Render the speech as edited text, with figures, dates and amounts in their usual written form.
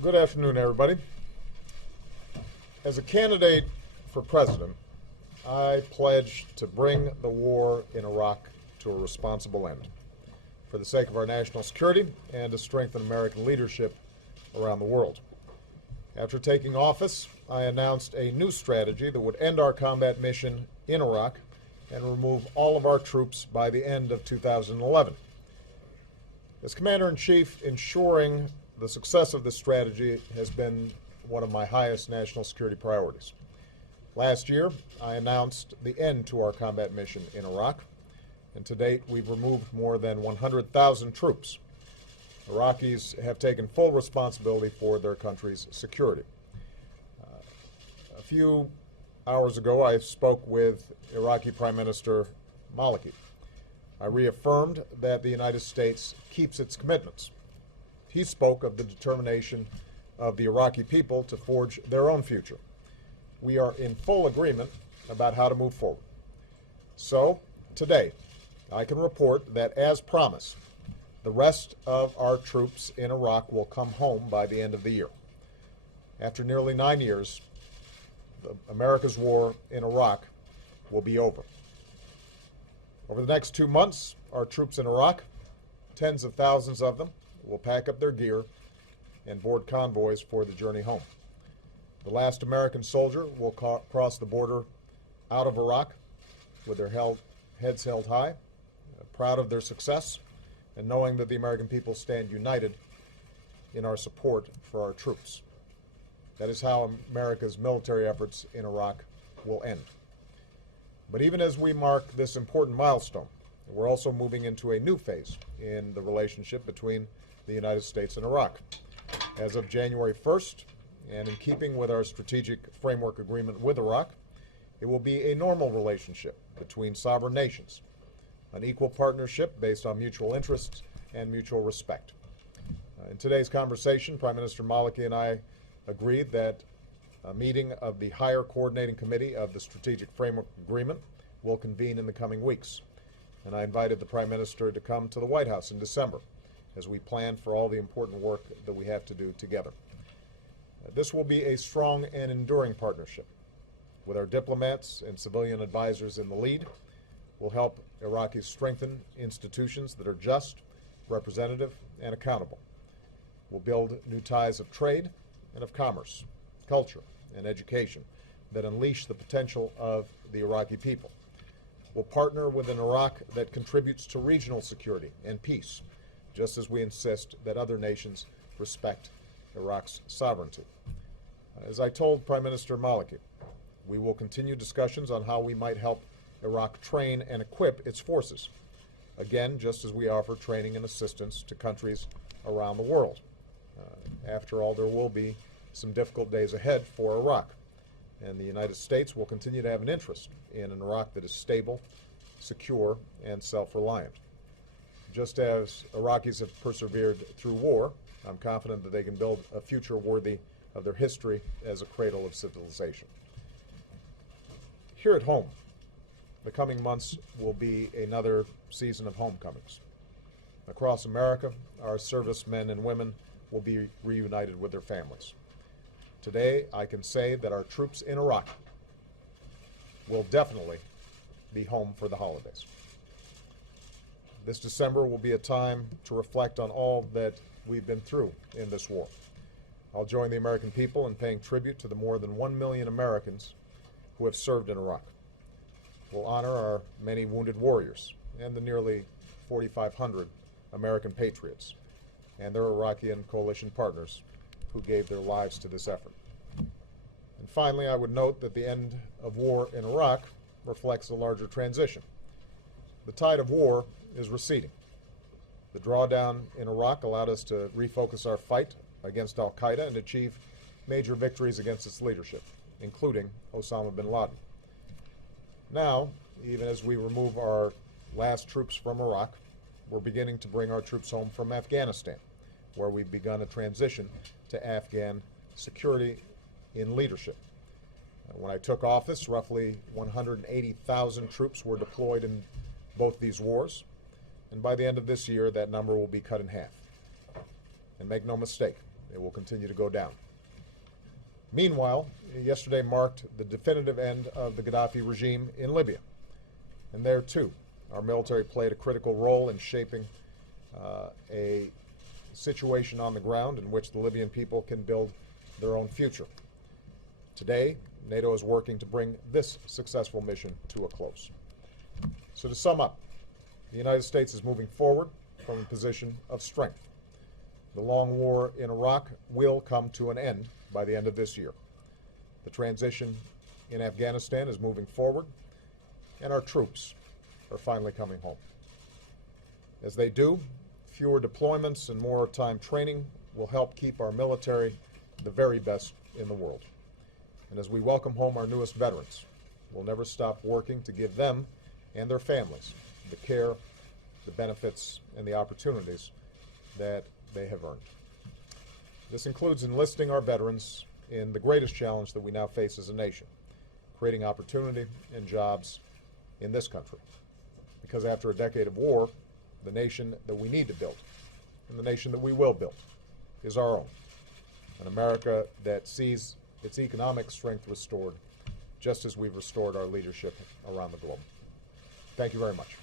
Good afternoon, everybody. As a candidate for president, I pledge to bring the war in Iraq to a responsible end for the sake of our national security and to strengthen American leadership around the world. After taking office, I announced a new strategy that would end our combat mission in Iraq and remove all of our troops by the end of 2011. As Commander-in-Chief, ensuring the success of this strategy has been one of my highest national security priorities. Last year, I announced the end to our combat mission in Iraq, and to date, we've removed more than 100,000 troops. Iraqis have taken full responsibility for their country's security. A few hours ago, I spoke with Iraqi Prime Minister Maliki. I reaffirmed that the United States keeps its commitments. He spoke of the determination of the Iraqi people to forge their own future. We are in full agreement about how to move forward. So, today, I can report that, as promised, the rest of our troops in Iraq will come home by the end of the year. After nearly 9 years, America's war in Iraq will be over. Over the next 2 months, our troops in Iraq, tens of thousands of them, will pack up their gear and board convoys for the journey home. The last American soldier will cross the border out of Iraq with their heads held high, proud of their success, and knowing that the American people stand united in our support for our troops. That is how America's military efforts in Iraq will end. But even as we mark this important milestone, we're also moving into a new phase in the relationship between the United States and Iraq. As of January 1st, and in keeping with our strategic framework agreement with Iraq, it will be a normal relationship between sovereign nations, an equal partnership based on mutual interests and mutual respect. In today's conversation, Prime Minister Maliki and I agreed that a meeting of the Higher Coordinating Committee of the Strategic Framework Agreement will convene in the coming weeks. And I invited the Prime Minister to come to the White House in December as we plan for all the important work that we have to do together. This will be a strong and enduring partnership. With our diplomats and civilian advisors in the lead, we'll help Iraqis strengthen institutions that are just, representative, and accountable. We'll build new ties of trade and of commerce, culture, and education that unleash the potential of the Iraqi people. We'll partner with an Iraq that contributes to regional security and peace, just as we insist that other nations respect Iraq's sovereignty. As I told Prime Minister Maliki, we will continue discussions on how we might help Iraq train and equip its forces, again, just as we offer training and assistance to countries around the world. After all, there will be some difficult days ahead for Iraq, and the United States will continue to have an interest in an Iraq that is stable, secure, and self-reliant. Just as Iraqis have persevered through war, I'm confident that they can build a future worthy of their history as a cradle of civilization. Here at home, the coming months will be another season of homecomings. Across America, our servicemen and women will be reunited with their families. Today, I can say that our troops in Iraq will definitely be home for the holidays. This December will be a time to reflect on all that we've been through in this war. I'll join the American people in paying tribute to the more than 1 million Americans who have served in Iraq. We'll honor our many wounded warriors and the nearly 4,500 American patriots and their Iraqi and coalition partners who gave their lives to this effort. And finally, I would note that the end of war in Iraq reflects a larger transition. The tide of war is receding. The drawdown in Iraq allowed us to refocus our fight against al-Qaeda and achieve major victories against its leadership, including Osama bin Laden. Now, even as we remove our last troops from Iraq, we're beginning to bring our troops home from Afghanistan, where we've begun a transition to Afghan security in leadership. When I took office, roughly 180,000 troops were deployed in both these wars, and by the end of this year, that number will be cut in half. And make no mistake, it will continue to go down. Meanwhile, yesterday marked the definitive end of the Gaddafi regime in Libya. And there, too, our military played a critical role in shaping a situation on the ground in which the Libyan people can build their own future. Today, NATO is working to bring this successful mission to a close. So to sum up, the United States is moving forward from a position of strength. The long war in Iraq will come to an end by the end of this year. The transition in Afghanistan is moving forward, and our troops are finally coming home. As they do, fewer deployments and more time training will help keep our military the very best in the world. And as we welcome home our newest veterans, we'll never stop working to give them and their families the care, the benefits, and the opportunities that they have earned. This includes enlisting our veterans in the greatest challenge that we now face as a nation, creating opportunity and jobs in this country. Because after a decade of war, the nation that we need to build, and the nation that we will build, is our own. An America that sees its economic strength restored, just as we've restored our leadership around the globe. Thank you very much.